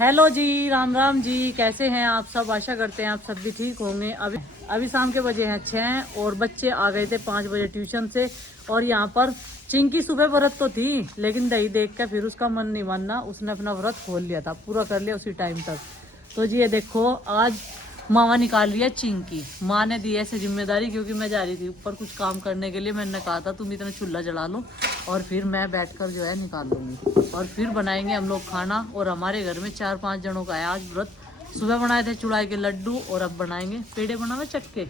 Hello जी, राम राम जी। कैसे हैं आप सब? आशा करते हैं आप सब भी ठीक होंगे। अभी शाम के बजे हैं 6 और बच्चे आ गए थे 5 बजे ट्यूशन से। और यहाँ पर चिंकी सुबह व्रत तो थी, लेकिन दही देख के फिर उसका मन नहीं मानना, उसने अपना व्रत खोल लिया था, पूरा कर लिया उसी टाइम तक। तो जी ये देखो, आज मामा निकाल रही है चिंकी। माँ ने दी है ऐसे जिम्मेदारी, क्योंकि मैं जा रही थी ऊपर कुछ काम करने के लिए। मैंने कहा था तुम इतना चूल्हा जला लो और फिर मैं बैठकर जो है निकाल लूँगी, और फिर बनाएंगे हम लोग खाना। और हमारे घर में 4-5 जनों का है आज व्रत। सुबह बनाए थे चुड़ाई के लड्डू और अब बनाएंगे पेड़े, बनावे चक्के।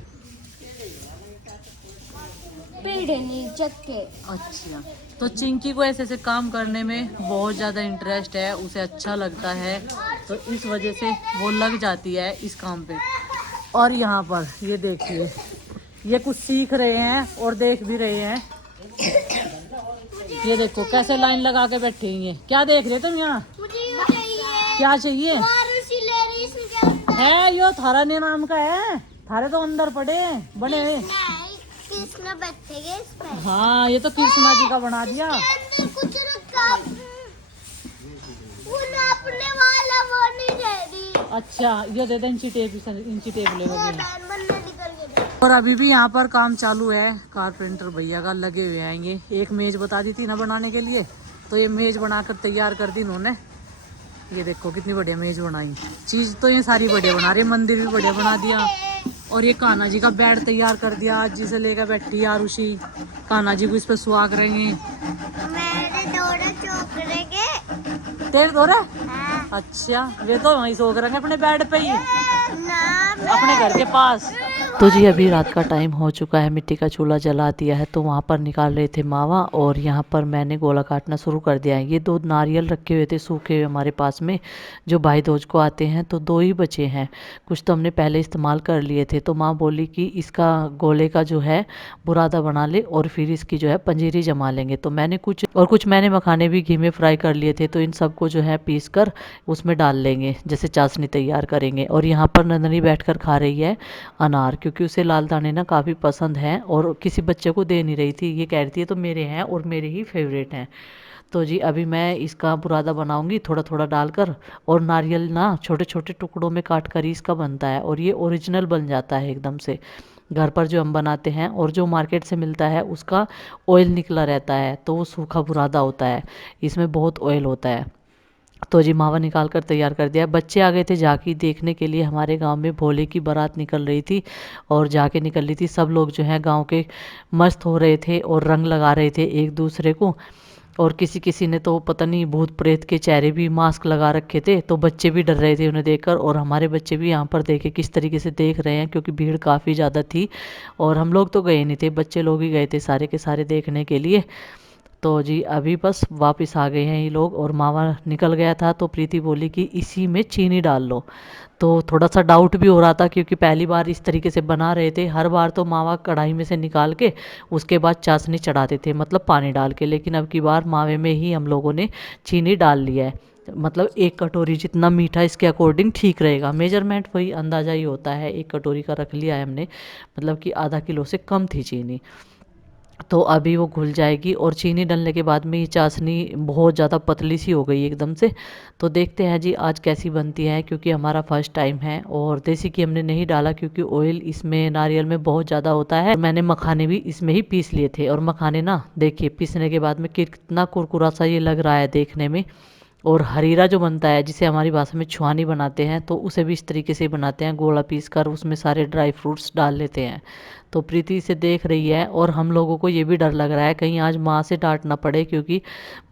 पेड़े नहीं, चक्के। अच्छा, तो चिंकी को ऐसे ऐसे काम करने में बहुत ज़्यादा इंटरेस्ट है, उसे अच्छा लगता है, तो इस वजह से वो लग जाती है इस काम पे। और यहाँ पर ये देखिए, ये कुछ सीख रहे हैं और देख भी रहे हैं। ये देखो कैसे लाइन लगा के बैठे हुए हैं। क्या देख रहे हो तुम यहाँ? मुझे ये चाहिए। क्या चाहिए? मारुति ले रही है, इसमें क्या होता है यो थारा ने नाम का है, थारे तो अंदर पड़े बने। है? कृष्ण बैठेंगे इस पे। हाँ, ये तो कृष्णा जी का बना दिया। इसके अंदर कुछ रखा। वो नापने वाला वो नहीं दे रही। अच्छा, ये दे दे इंची टेप, इंची टेप ले वो लगे। डायमंड ने निकल के दे। और अभी भी यहाँ पर काम चालू है, कारपेंटर भैया का लगे हुए आएंगे। एक मेज बता दी थी ना बनाने के लिए, तो ये मेज बनाकर तैयार कर दी इन्होंने। ये देखो कितनी बढ़िया मेज बनाई। चीज तो ये सारी बढ़िया बना रही, मंदिर भी बढ़िया बना दिया। और ये कान्हा जी का बेड तैयार कर दिया, आज जिसे लेकर बैठी आरुषि। कान्हा जी को इस पे सुहा करेंगे। मेरे दोनों चोकरे के। तेरे दो रहे? हाँ। अच्छा, वे तो वहीं सो करेंगे अपने बेड पे ही, ना अपने घर के पास। तो जी अभी रात का टाइम हो चुका है, मिट्टी का चूल्हा जला दिया है, तो वहाँ पर निकाल रहे थे मावा। और यहाँ पर मैंने गोला काटना शुरू कर दिया है। ये 2 नारियल रखे हुए थे सूखे हुए हमारे पास में, जो भाई दूज को आते हैं, तो 2 ही बचे हैं। कुछ तो हमने पहले इस्तेमाल कर लिए थे, तो माँ बोली कि इसका गोले का जो है बुरादा बना ले और फिर इसकी जो है पंजीरी जमा लेंगे। तो मैंने कुछ मैंने मखाने भी घी में फ्राई कर लिए थे, तो इन सबको जो है पीस कर उसमें डाल लेंगे, जैसे चाशनी तैयार करेंगे। और यहाँ पर नंदनी बैठकर खा रही है अनार, क्योंकि उसे लाल दाने ना काफ़ी पसंद हैं और किसी बच्चे को दे नहीं रही थी। ये कह रही थी ये तो मेरे हैं और मेरे ही फेवरेट हैं। तो जी अभी मैं इसका बुरादा बनाऊंगी थोड़ा थोड़ा डालकर। और नारियल ना छोटे छोटे टुकड़ों में काट कर ही इसका बनता है, और ये ओरिजिनल बन जाता है एकदम से। घर पर जो हम बनाते हैं और जो मार्केट से मिलता है उसका ऑयल निकला रहता है, तो वो सूखा बुरादा होता है, इसमें बहुत ऑयल होता है। तो जी मावा निकाल कर तैयार कर दिया। बच्चे आ गए थे झांकी देखने के लिए। हमारे गांव में भोले की बारात निकल रही थी और झांकी निकल रही थी। सब लोग जो हैं गांव के मस्त हो रहे थे और रंग लगा रहे थे एक दूसरे को। और किसी किसी ने तो पता नहीं भूत प्रेत के चेहरे भी मास्क लगा रखे थे, तो बच्चे भी डर रहे थे उन्हें देखकर। और हमारे बच्चे भी यहाँ पर देखे किस तरीके से देख रहे हैं, क्योंकि भीड़ काफ़ी ज़्यादा थी। और हम लोग तो गए नहीं थे, बच्चे लोग ही गए थे सारे के सारे देखने के लिए। तो जी अभी बस वापस आ गए हैं ये लोग, और मावा निकल गया था, तो प्रीति बोली कि इसी में चीनी डाल लो। तो थोड़ा सा डाउट भी हो रहा था, क्योंकि पहली बार इस तरीके से बना रहे थे। हर बार तो मावा कढ़ाई में से निकाल के उसके बाद चाशनी चढ़ाते थे, मतलब पानी डाल के। लेकिन अब की बार मावे में ही हम लोगों ने चीनी डाल लिया है। मतलब 1 कटोरी जितना मीठा इसके अकॉर्डिंग ठीक रहेगा। मेजरमेंट वही अंदाज़ा ही होता है, 1 कटोरी का रख लिया है हमने, मतलब कि आधा किलो से कम थी चीनी। तो अभी वो घुल जाएगी, और चीनी डालने के बाद में ये चाशनी बहुत ज़्यादा पतली सी हो गई एकदम से। तो देखते हैं जी आज कैसी बनती है, क्योंकि हमारा फर्स्ट टाइम है। और देसी घी हमने नहीं डाला, क्योंकि ऑयल इसमें नारियल में बहुत ज़्यादा होता है। मैंने मखाने भी इसमें ही पीस लिए थे, और मखाने ना देखिए पीसने के बाद में कितना कुरकुरा सा ये लग रहा है देखने में। और हरीरा जो बनता है, जिसे हमारी भाषा में छुआनी बनाते हैं, तो उसे भी इस तरीके से ही बनाते हैं, गोला पीस कर उसमें सारे ड्राई फ्रूट्स डाल लेते हैं। तो प्रीति इसे देख रही है, और हम लोगों को ये भी डर लग रहा है कहीं आज माँ से डांट ना पड़े, क्योंकि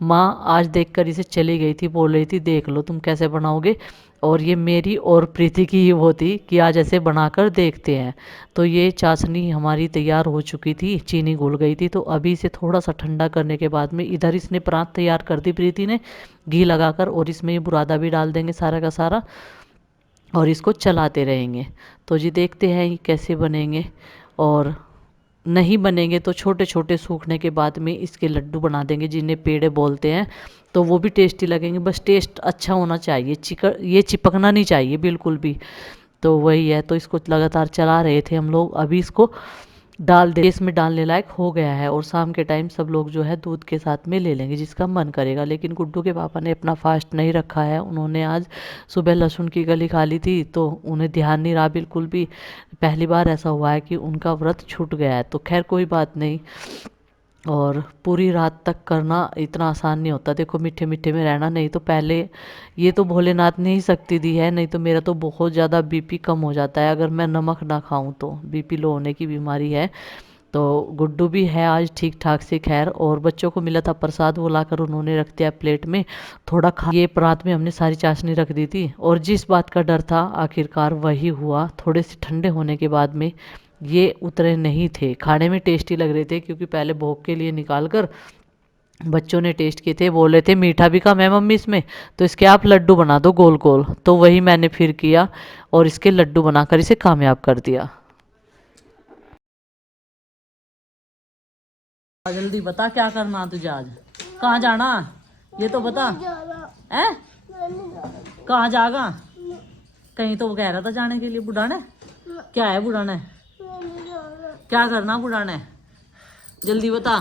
माँ आज देखकर इसे चली गई थी, बोल रही थी देख लो तुम कैसे बनाओगे। और ये मेरी और प्रीति की ही वो थी कि आज ऐसे बनाकर देखते हैं। तो ये चाशनी हमारी तैयार हो चुकी थी, चीनी घुल गई थी। तो अभी इसे थोड़ा सा ठंडा करने के बाद में इधर इसने परात तैयार कर दी प्रीति ने घी लगाकर, और इसमें ये बुरादा भी डाल देंगे सारा का सारा, और इसको चलाते रहेंगे। तो जी देखते हैं ये कैसे बनेंगे। और नहीं बनेंगे तो छोटे छोटे सूखने के बाद में इसके लड्डू बना देंगे, जिन्हें पेड़े बोलते हैं। तो वो भी टेस्टी लगेंगे, बस टेस्ट अच्छा होना चाहिए, ये चिपकना नहीं चाहिए बिल्कुल भी। तो वही है, तो इसको लगातार चला रहे थे हम लोग। अभी इसको डाल दे, इसमें डालने लायक हो गया है। और शाम के टाइम सब लोग जो है दूध के साथ में ले लेंगे जिसका मन करेगा। लेकिन गुड्डू के पापा ने अपना फास्ट नहीं रखा है, उन्होंने आज सुबह लहसुन की कली खा ली थी तो उन्हें ध्यान नहीं रहा बिल्कुल भी। पहली बार ऐसा हुआ है कि उनका व्रत छूट गया है, तो खैर कोई बात नहीं। और पूरी रात तक करना इतना आसान नहीं होता, देखो मीठे मीठे में रहना। नहीं तो पहले ये तो भोलेनाथ ने ही शक्ति दी है, नहीं तो मेरा तो बहुत ज़्यादा बीपी कम हो जाता है अगर मैं नमक ना खाऊं तो। बीपी लो होने की बीमारी है। तो गुड्डू भी है आज ठीक ठाक से खैर। और बच्चों को मिला था प्रसाद, वो लाकर उन्होंने रख दिया प्लेट में, थोड़ा खा। ये परात में हमने सारी चाशनी रख दी थी और जिस बात का डर था आखिरकार वही हुआ। थोड़े से ठंडे होने के बाद में ये उतरे नहीं थे, खाने में टेस्टी लग रहे थे क्योंकि पहले भोग के लिए निकाल कर बच्चों ने टेस्ट किए थे। बोले थे मीठा भी कम है मम्मी इसमें, तो इसके आप लड्डू बना दो गोल गोल। तो वही मैंने फिर किया और इसके लड्डू बनाकर इसे कामयाब कर दिया। जल्दी बता क्या करना तुझे आज, कहाँ जाना ये तो बता। है कहाँ जागा, कहीं तो वो कह रहा था जाने के लिए बुढ़ा ने। क्या है बुढ़ा ने, क्या करना बुढ़ा ने, जल्दी बता।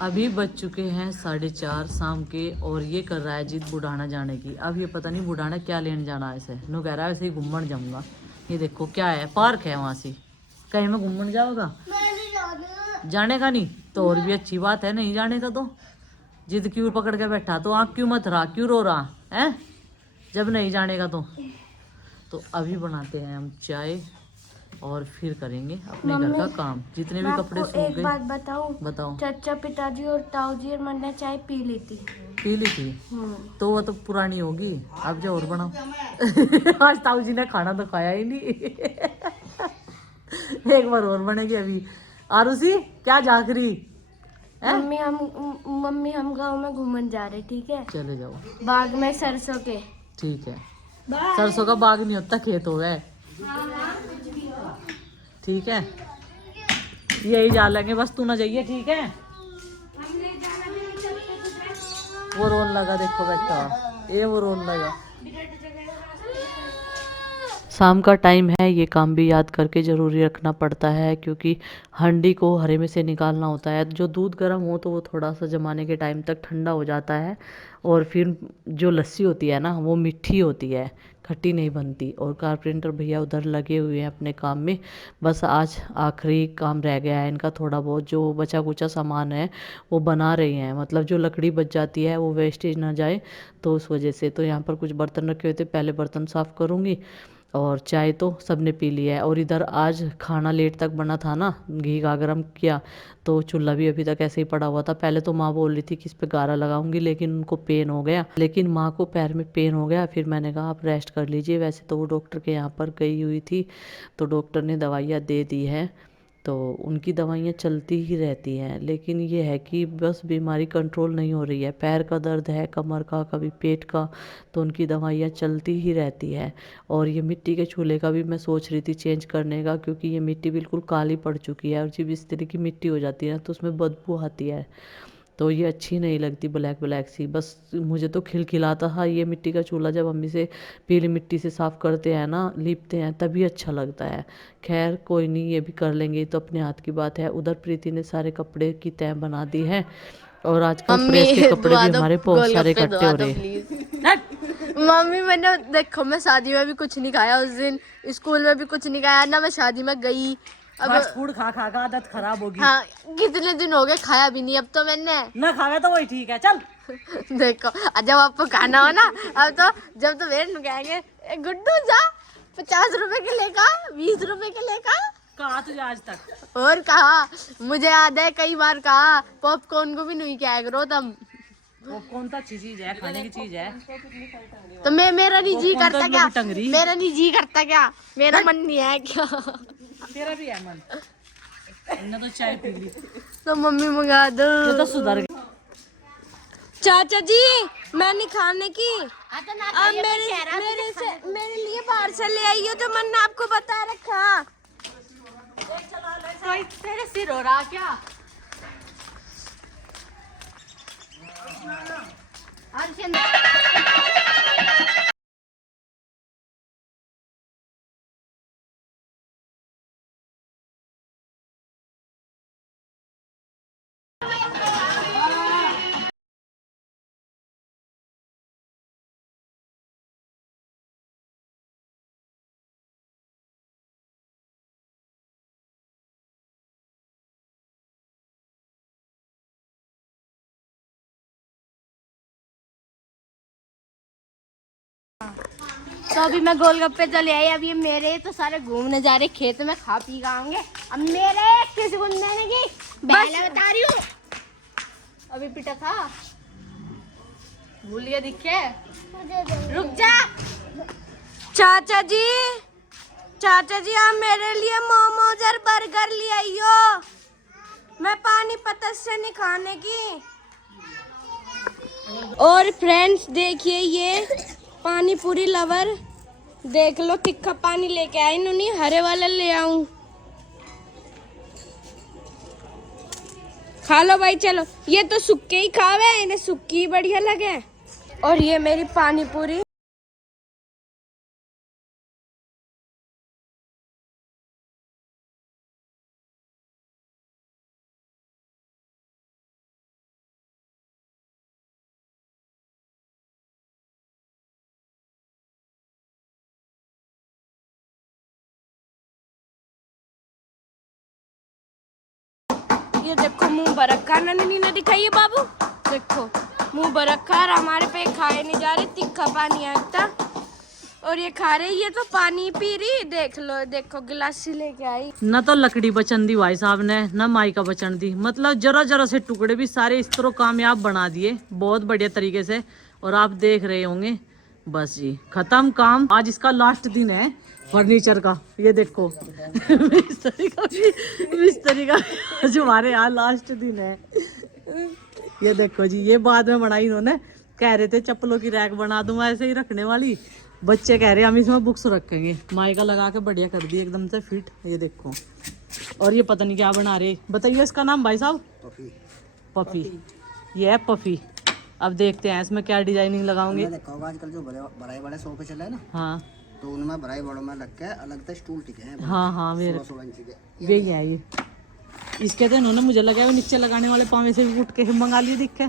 अभी बज चुके हैं 4:30 शाम के और ये कर रहा है जिद बुढ़ाना जाने की। अब ये पता नहीं बुढ़ाना क्या लेने जाना है इसे। नो कह रहा है ऐसे ही घूमने जाऊंगा। ये देखो क्या है, पार्क है वहाँ से, कहीं में घूमने जाओगा। जाने का नहीं तो और भी अच्छी बात है, नहीं जाने का तो जिद क्यों पकड़ के बैठा, तो आँख क्यों मत रहा, क्यों रो रहा है जब नहीं जाने का तो अभी बनाते हैं हम चाय और फिर करेंगे अपने घर का काम। जितने भी कपड़े सूख गए। एक बात बताऊं? बताओ। चाचा पिताजी और ताऊजी और मैंने चाय पी ली थी। पी ली थी तो वो तो पुरानी होगी, अब जो और बनाओ। आज ताऊ जी ने खाना तो खाया ही नहीं। एक बार और बनेगी अभी। आरुषि क्या जागरी है? मम्मी हम गांव में घूमने जा रहे, ठीक है? चले जाओ बाग में सरसों के। ठीक है। सरसों का बाग नहीं होता, खेत हो गए। ठीक है यही जा लेंगे, बस तू ना जाइए ठीक है। वो रोन लगा देखो बेटा, ये वो रोन लगा। शाम का टाइम है, ये काम भी याद करके ज़रूरी रखना पड़ता है क्योंकि हंडी को हरे में से निकालना होता है। जो दूध गर्म हो तो वो थोड़ा सा जमाने के टाइम तक ठंडा हो जाता है और फिर जो लस्सी होती है ना वो मीठी होती है, खट्टी नहीं बनती। और कारपेंटर भैया उधर लगे हुए हैं अपने काम में। बस आज आखिरी काम रह गया है इनका, थोड़ा बहुत जो बचा कुचा सामान है वो बना रहे हैं। मतलब जो लकड़ी बच जाती है वो वेस्टेज ना जाए तो उस वजह से। तो यहाँ पर कुछ बर्तन रखे हुए थे, पहले बर्तन साफ़ करूँगी। और चाय तो सबने पी लिया है। और इधर आज खाना लेट तक बना था ना, घी का गरम किया तो चूल्हा भी अभी तक ऐसे ही पड़ा हुआ था। पहले तो माँ बोल रही थी कि इस पे गारा लगाऊंगी लेकिन उनको पेन हो गया, लेकिन माँ को पैर में पेन हो गया। फिर मैंने कहा आप रेस्ट कर लीजिए। वैसे तो वो डॉक्टर के यहाँ पर गई हुई थी तो डॉक्टर ने दवाइयाँ दे दी है, तो उनकी दवाइयाँ चलती ही रहती हैं। लेकिन ये है कि बस बीमारी कंट्रोल नहीं हो रही है, पैर का दर्द है, कमर का, कभी पेट का, तो उनकी दवाइयाँ चलती ही रहती है। और ये मिट्टी के चूल्हे का भी मैं सोच रही थी चेंज करने का क्योंकि ये मिट्टी बिल्कुल काली पड़ चुकी है और जब इस तरह की मिट्टी हो जाती है ना तो उसमें बदबू आती है, तो ये अच्छी नहीं लगती ब्लैक ब्लैक सी। बस मुझे तो खिलखिलाता था ये मिट्टी का चूल्हा, जब हम इसे पीली मिट्टी से साफ़ करते हैं ना, लीपते हैं, तभी अच्छा लगता है। खैर कोई नहीं, ये भी कर लेंगे, तो अपने हाथ की बात है। उधर प्रीति ने सारे कपड़े की तह बना दी है और आजकल प्रेस के कपड़े भी हमारे बहुत सारे इकट्ठे हो रहे हैं। मम्मी मैंने देखो, मैं शादी में भी कुछ नहीं खाया उस दिन, स्कूल में भी कुछ नहीं खाया ना, मैं शादी में गई। अब फास्ट फूड खा खा का आदत खराब होगी। हाँ, कितने दिन हो गए खाया भी नहीं अब तो मैंने। ना खावे तो वही ठीक है, चल। देखो जब आपको खाना हो ना, अब तो जब तो वेट कहेंगे "ए, गुड्डू जा 50 रुपए के लेका, 20 रुपए के लेका"। कहा तुझे आज तक? और कहा, मुझे याद है कई बार कहा पॉपकॉर्न को भी नहीं क्या करो तुम। पॉपकॉर्न तो अच्छी चीज है, खाने की चीज है। तो मेरा नहीं जी पॉपकॉर्न तो करता लोग क्या, टंगरी। मेरा नहीं जी करता क्या, मेरा मन नहीं है क्या। तेरा भी है मन, इन्होंने तो चाय पी ली। तो मम्मी मंगा दो। ये तो सुधर गई। चाचा जी मैं नहीं खाने की, अब मेरे लिए पार्सल ले आई हो जो मैंने आपको बता रखा। तेरे सिर हो रहा क्या? तो अभी मैं गोलगप्पे तो ले आई, अब ये मेरे तो सारे घूमने जा रहे खेत में, खा पी आएंगे। अब मेरे किसी को नहीं की बस बता रही हूँ। अभी पिटा था, भूल गया दिखे। रुक जा। चाचा जी, चाचा जी आप मेरे लिए मोमोज और बर्गर ले आइयो, मैं पानीपत से नहीं खाने की। और फ्रेंड्स देखिए ये पानी पूरी लवर, देख लो तिक्का पानी लेके आई इन्होंने, हरे वाला ले आऊं। खा लो भाई, चलो। ये तो सुक्के ही खावे, इन्हें सुक्की ही बढ़िया लगे। और ये मेरी पानी पूरी। ये देखो मुंह बरक्का नन्ही ने दिखाई है बाबू, देखो मुंह बरक्का, हमारे पे खाए नहीं जा रहे, तिक्का पानी आता। और ये खा रहे, ये तो पानी पी रही, देख लो, देखो गिलासी लेके आई। न तो लकड़ी बचन दी भाई साहब ने, न माई का बचन दी, मतलब जरा जरा से टुकड़े भी सारे इस तरह कामयाब बना दिए बहुत बढ़िया तरीके से। और आप देख रहे होंगे, बस जी खत्म काम। आज इसका लास्ट दिन है फर्नीचर का, ये देखो मिस्त्री का आज हमारे यहाँ लास्ट दिन है। ये देखो जी, ये बाद में बनाई इन्होंने, कह रहे थे चप्पलों की रैक बना दूं ऐसे ही रखने वाली, बच्चे कह रहे हैं हम इसमें बुक्स रखेंगे, माई का लगा के बढ़िया कर दी एकदम से फिट। ये देखो, और ये पता नहीं क्या बना रहे, बताइए इसका नाम भाई साहब। पफी। पफी, ये है पफी। अब देखते हैं इसमें क्या डिजाइनिंग लगाओगे। आजकल जो बड़े बड़े सोफे चले हैं ना, हाँ तो उनमें बड़े बड़ों में लग के अलग से स्टूल टिके हैं। हाँ हाँ, मेरे 16 इंच के यही है ये। इसके तो इन्होंने मुझे लगा वो नीचे लगाने वाले पावे से भी उठ के मंगा लिए, दिख के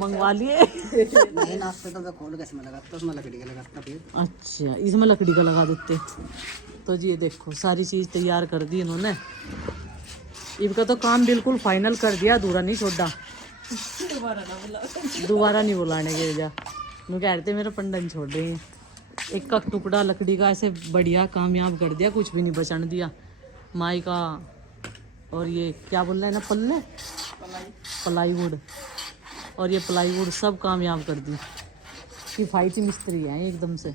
मंगवा लिए। नहीं नाश्ते तो खोल के इसमें लगाता, तो उसमें लकड़ी का लगाता फिर। अच्छा, इसमें लकड़ी का लगा देते। तो जी ये देखो सारी चीज तैयार कर दी इन्होंने, इनका तो काम बिल्कुल फाइनल कर दिया, अधूरा नहीं छोड़ा। दोबारा नहीं बुलाने के जा, नु कह रहे थे मेरा पंडन छोड़ रहे हैं। एक का टुकड़ा लकड़ी का ऐसे बढ़िया कामयाब कर दिया, कुछ भी नहीं बचन दिया माई का। और ये क्या बोल रहे हैं ना, पल्ले प्लाईवुड, और ये प्लाईवुड सब कामयाब कर दी। किफायती मिस्त्री हैं एकदम से।